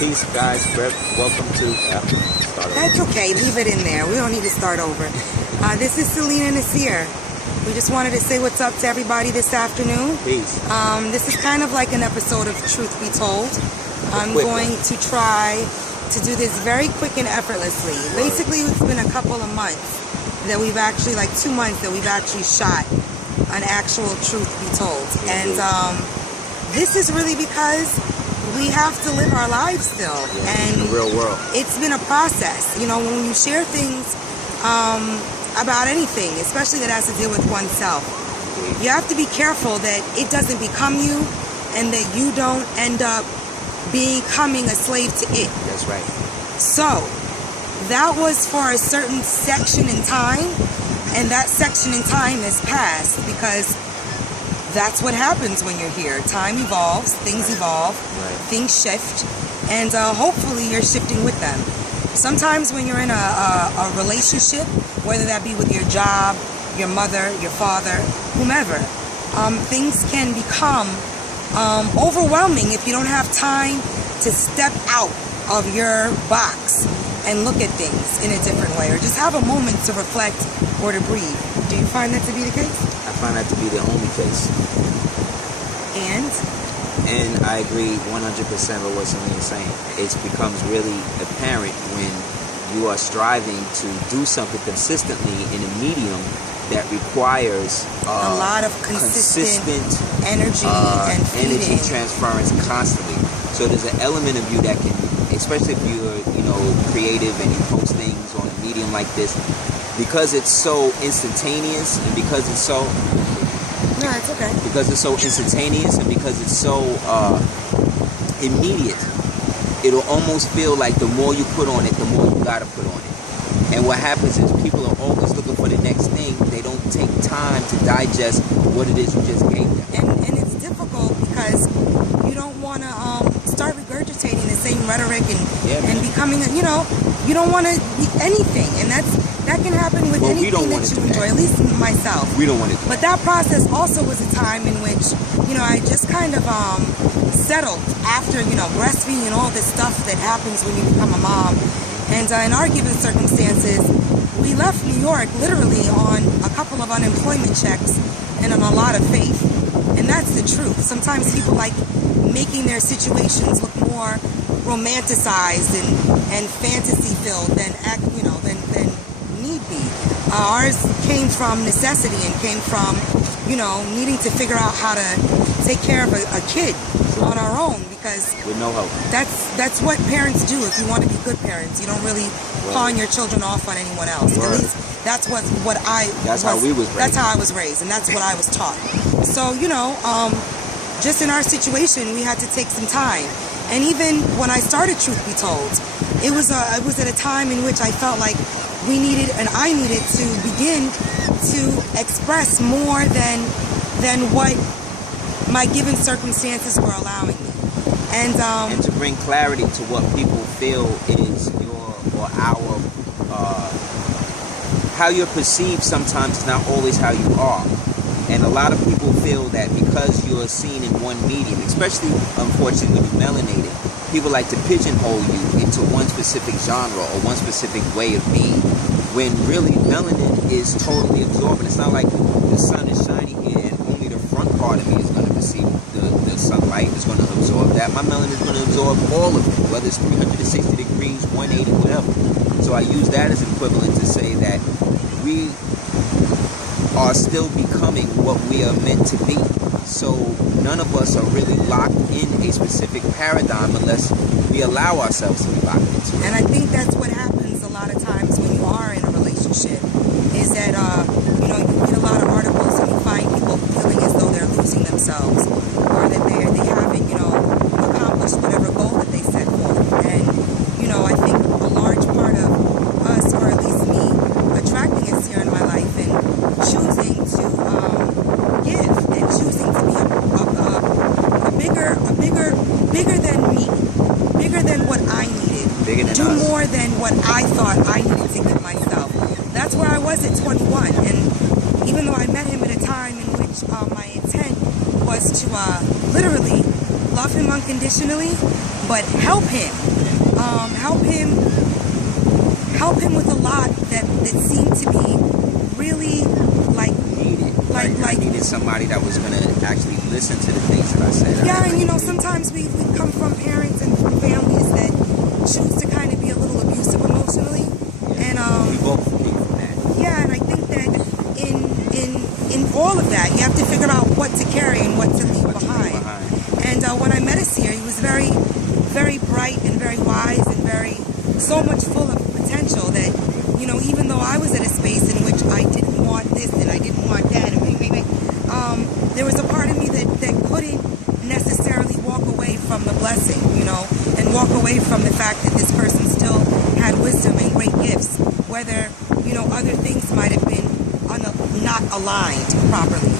Peace, guys. Welcome to... That's okay. Leave it in there. We don't need to start over. This is Celina and Aseer. We just wanted to say what's up to everybody this afternoon. Peace. This is kind of like an episode of Truth Be Told. I'm going to try to do this very quick and effortlessly. Basically, it's been a couple of months that we've actually, like 2 months, that we've actually shot an actual Truth Be Told. And this is really because we have to live our lives still. And in the real world. It's been a process. You know, when you share things about anything, especially that has to deal with oneself, you have to be careful that it doesn't become you and that you don't end up becoming a slave to it. That's right. So, that was for a certain section in time, and that section in time has passed because that's what happens when you're here. Time evolves, things evolve, things shift, and hopefully you're shifting with them. Sometimes when you're in a relationship, whether that be with your job, your mother, your father, whomever, things can become overwhelming if you don't have time to step out of your box and look at things in a different way, or just have a moment to reflect or to breathe. Do you find that to be the case? I find that to be the only case. And I agree 100% with what Celina's saying. It becomes really apparent when you are striving to do something consistently in a medium that requires a lot of consistent energy and energy transference constantly. So there's an element of you that can, especially if you're, creative and you post things on a medium like this, because it's so instantaneous and because it's so... No, it's okay. Because it's so instantaneous and because it's so immediate, it'll almost feel like the more you put on it, the more you gotta put on it. And what happens is people are always looking for the next thing. They don't take time to digest what it is you just gave them. And it's difficult because you don't want to start regurgitating the same rhetoric and becoming, you don't want to be anything. And that can happen with anything that you enjoy, at least myself. We don't want it. But that process also was a time in which, I just kind of settled after, breastfeeding and all this stuff that happens when you become a mom. And in our given circumstances, we left New York literally on a couple of unemployment checks and on a lot of faith. And that's the truth. Sometimes people like making their situations look more romanticized and fantasy-filled than need be. Ours came from necessity and came from, needing to figure out how to take care of a kid on our own, because with no help. That's what parents do. If you want to be good parents, you don't really pawn your children off on anyone else. At least that's how we was raised. That's how I was raised, and that's what I was taught. So just in our situation, we had to take some time. And even when I started Truth Be Told, it was at a time in which I felt like I needed to begin to express more than what my given circumstances were allowing me. And to bring clarity to what people feel is how you're perceived sometimes is not always how you are. And a lot of people feel that because you're seen in one medium, especially, unfortunately, when you're melanated, people like to pigeonhole you into one specific genre or one specific way of being, when really melanin is totally absorbent. It's not like the sun is shining here and only the front part of me is going to receive the sunlight, is going to absorb that. My melanin is going to absorb all of it, whether it's 360 degrees, 180, whatever. So I use that as an equivalent to say that we are still becoming what we are meant to be. So none of us are really locked in a specific paradigm unless we allow ourselves to be locked into it. And I think that's what happens a lot of times when you are in a relationship, is that you read a lot of articles and you find people feeling as though they're losing themselves, or that they haven't accomplished whatever goal that they set forth. And I think a large part of us, or at least me, attracting Aseer in my life and choosing to give and choosing to be bigger than me, bigger than what I needed, do more than what I thought I needed to give myself. That's where I was at 21, and even though I met him at a time in which my intent was to literally love him unconditionally, but help him. Help him with a lot that seemed to be really needed. I needed somebody that was gonna actually listen to the things that I said. Yeah, and you know, sometimes we come from parents and from families that choose to kind of be a little abusive emotionally. Yeah. And we both came from that. yeah, and I think that in all of that, you have to figure out what to carry and what to leave behind. And when I met Aseer, he was very, very bright and very wise and so much full of potential that, you know, even though I was at a space in which I didn't want this and I didn't want that, and there was a part of me that couldn't necessarily walk away from the blessing, you know, and walk away from the fact that this person still had wisdom and great gifts, whether, you know, other things might have been not aligned properly.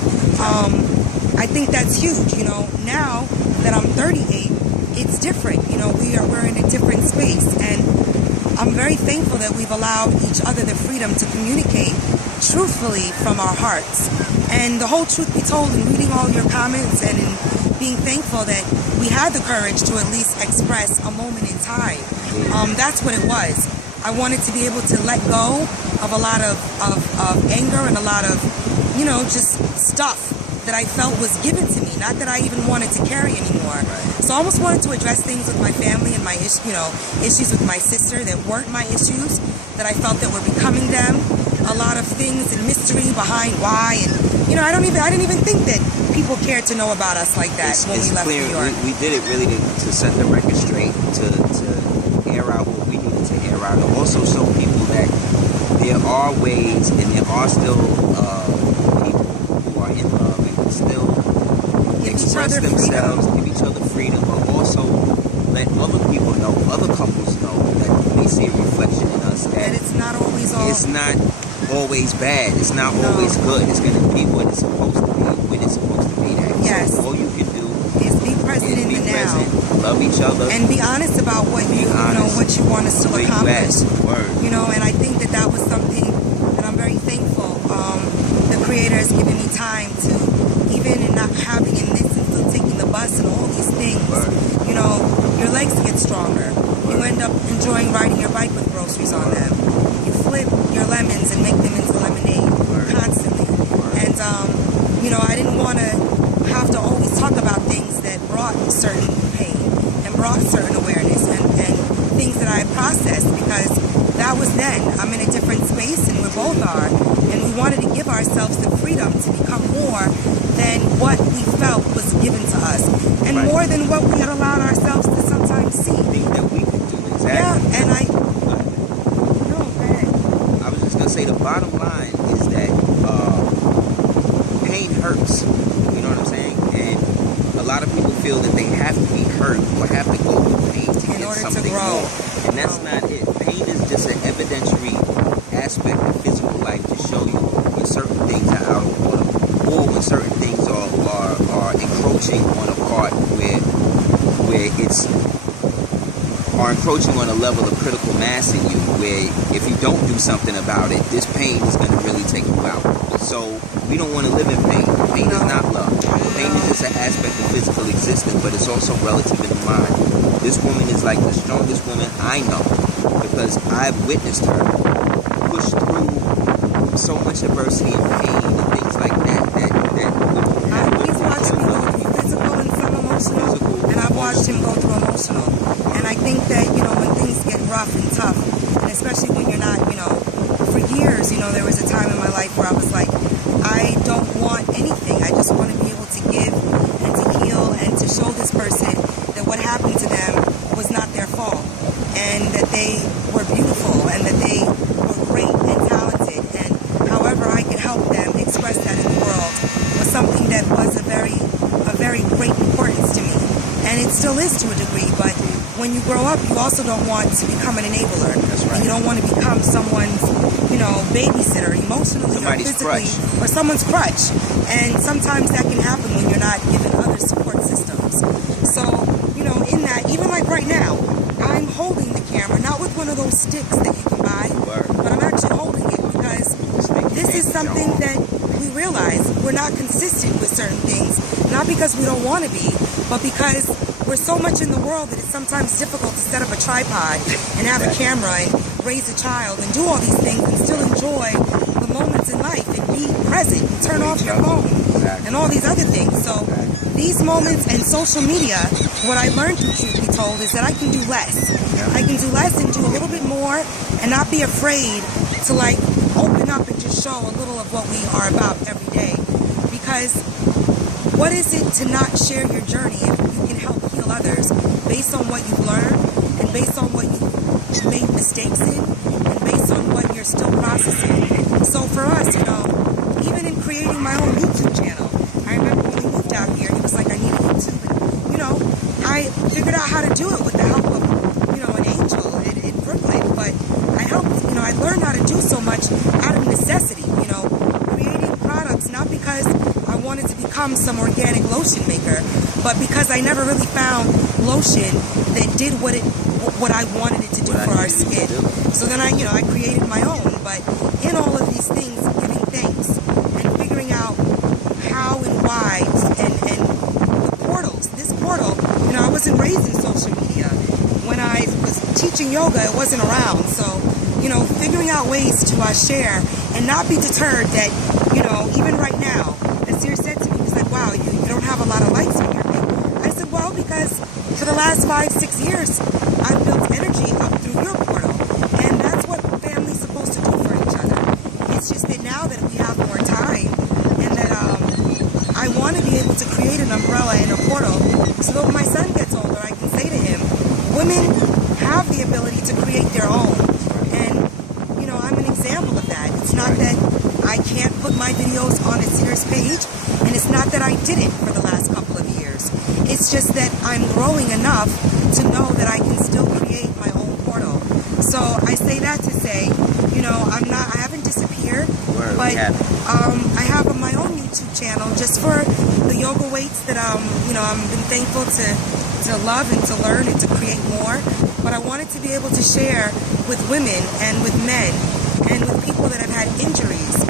I think that's huge, you know. Now that I'm 38, it's different, you know. We're in a different space, and I'm very thankful that we've allowed each other the freedom to communicate truthfully from our hearts. And the whole truth be told, in reading all your comments and in being thankful that we had the courage to at least express a moment in time, that's what it was. I wanted to be able to let go of a lot of anger and a lot of, you know, just stuff that I felt was given to me, not that I even wanted to carry anymore. So I almost wanted to address things with my family and my issues with my sister that weren't my issues, that I felt that were becoming them. A lot of things and mystery behind why, and you know, I didn't even think that people cared to know about us like that when we left New York. We did it really to set the record straight, to air out what we needed to air out, and also show people that there are ways and there are still people who are in love and can still express themselves, give each other freedom, but also let other people know, other couples know that they see a reflection in us. And it's not always always bad. It's not always good. It's going to be what it's supposed to be when it's supposed to be that. Yes. So all you can do is be present in the now. Love each other. And be honest about what you want to still accomplish. You know, and I think that was something that I'm very thankful. The Creator has given me time to, even in not having in this and still taking the bus and all these things, you know, your legs get stronger. You end up enjoying riding your bike with groceries on them. You flip your lemons and make them into lemonade constantly. And, you know, I didn't want to have to always talk about things that brought certain pain and brought certain awareness and things that I had processed, because that was then. I'm in a different space and we both are. And we wanted to give ourselves the freedom to become more than what we felt was given to us. And more than what we had allowed ourselves to sometimes see. Think that we could do exactly. Yeah, and I was just going to say the bottom line is that pain hurts. You know what I'm saying? And a lot of people feel that they have to be hurt or have to go through pain to get something more. And that's not it. Pain is just an evidentiary aspect of physical life to show you when certain things are out of order, or when certain things are encroaching on a part where it's are encroaching on a level of critical mass in you, where if you don't do something about it, this pain is going to really take you out. So we don't want to live in pain. Pain is not love. Pain is just an aspect of physical existence, but it's also relative in the mind. This woman is like the strongest woman I know, because I've witnessed her push through so much adversity and pain and things like that. He's watched me go through physical and some emotional, and I've watched him go through emotional. And I think that, you know, when things get rough and tough, and especially when you're not, you know, for years, you know, there was a time in my life where I was like, I don't want anything. I just want to be able to give and to heal and to show this person that what happened to them was not their fault, and that they were beautiful and that they were great and talented, and however I could help them express that in the world was something that was a very great importance to me. And it still is to a degree, but when you grow up, you also don't want to become an enabler. That's right. And you don't want to become someone's, you know, babysitter, emotionally somebody's or physically, crutch. or someone's crutch. And sometimes that can happen when you're not given other support systems. So, you know, in that, even like right now, I'm holding the camera, not with one of those sticks that you can buy, but I'm actually holding it because this is something that we realize we're not consistent with certain things, not because we don't want to be, but because we're so much in the world that it's sometimes difficult to set up a tripod and have a camera and raise a child and do all these things and still enjoy the moments in life and be present and turn off your phone and all these other things. So these moments and social media, what I learned through Truth Be Told is that I can do less. I can do less and do a little bit more and not be afraid to like open up and just show a little of what we are about every day. Because what is it to not share your journey if you can help heal others based on what you've learned and based on what you've made mistakes in and based on what you're still processing? So for us, you know, even in creating my own YouTube channel, I remember when we moved out here, he was like, I need a YouTube. And, you know, I figured out how to do it with the help of, you know, an angel in Brooklyn. But I helped, you know, I learned how to do so much out of necessity, you know, creating products, not because I wanted to become some organic lotion maker, but because I never really found lotion that did what I wanted it to do for our skin. So then I created my own. But in all of these things, giving thanks and figuring out how and why and the portals, this portal, you know, I wasn't raised in social media. When I was teaching yoga, it wasn't around. So, you know, figuring out ways to share and not be deterred that, you know, even right now, Aseer said to me, he was like, wow, you don't have a lot of likes on your thing. I said, well, because for the last 5-6 years, I've built energy up through your portal. And that's what family's supposed to do for each other. It's just that now that we have more time and that I want to be able to create an umbrella and a portal so that when my son gets older, I can say to him, women have the ability to create their own. And, you know, I'm an example of that. It's not that I can't put my videos on Aseer's page, and it's not that I didn't for the last couple of years. It's just that I'm growing enough to know that I can still create my own portal. So I say that to say, you know, I haven't disappeared, but I have my own YouTube channel just for the yoga weights that you know, I've been thankful to love and to learn and to create more. But I wanted to be able to share with women and with men and with people that have had injuries,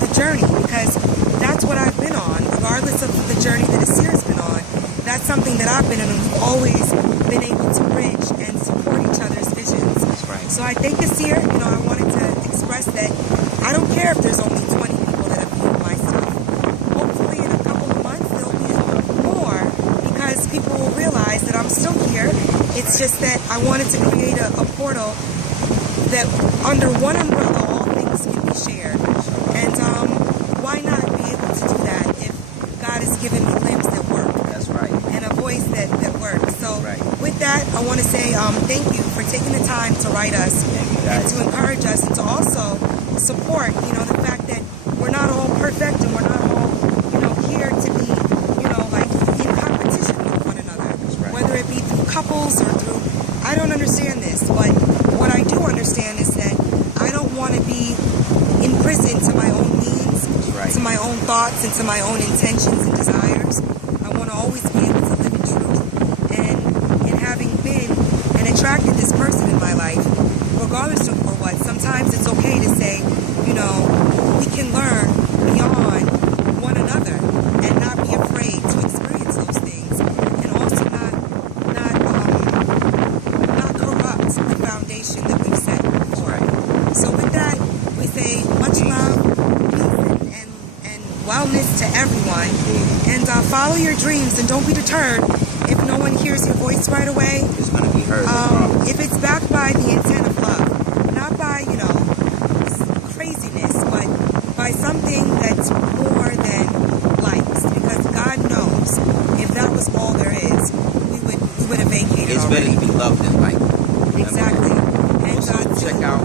the journey, because that's what I've been on, regardless of the journey that Aseer's been on. That's something that I've been in, and we've always been able to bridge and support each other's visions. That's right. So I thank Aseer. You know, I wanted to express that I don't care if there's only 20 people that have viewed my stuff. Hopefully in a couple of months there'll be more, because people will realize that I'm still here. It's just that I wanted to create a portal that under one umbrella all things can be shared. And why not be able to do that if God has given me limbs that work? That's right. And a voice that works. So with that, I want to say thank you for taking the time to write us and to encourage us and to also support, you know, the fact that we're not all perfect and we're not all, you know, here to be, you know, like in competition with one another. Whether it be through couples or through, I don't understand this, but what I do understand is that I don't want to be in prison to my own means, to my own thoughts, and to my own intentions and desires. I want to always be able to live in truth. And in having been and attracted this person in my life, regardless of what, sometimes it's okay to say, you know, we can learn beyond one another and not be afraid to experience those things, and also not corrupt the foundation that we've set before. So with that, we say much love, peace, and wellness to everyone. And follow your dreams, and don't be deterred if no one hears your voice right away. It's going to be heard. If it's backed by the intent of love, not by, you know, craziness, but by something that's more than likes. Because God knows if that was all there is, we would have vacated. It's already. better to be loved than liked. Exactly. And also, check out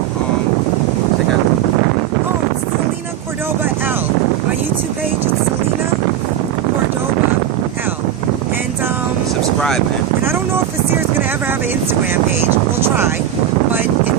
it's Celina Cordoba L. My YouTube page is Celina Cordoba L. And subscribe, man. And I don't know if Aseer is gonna ever have an Instagram page. We'll try, but in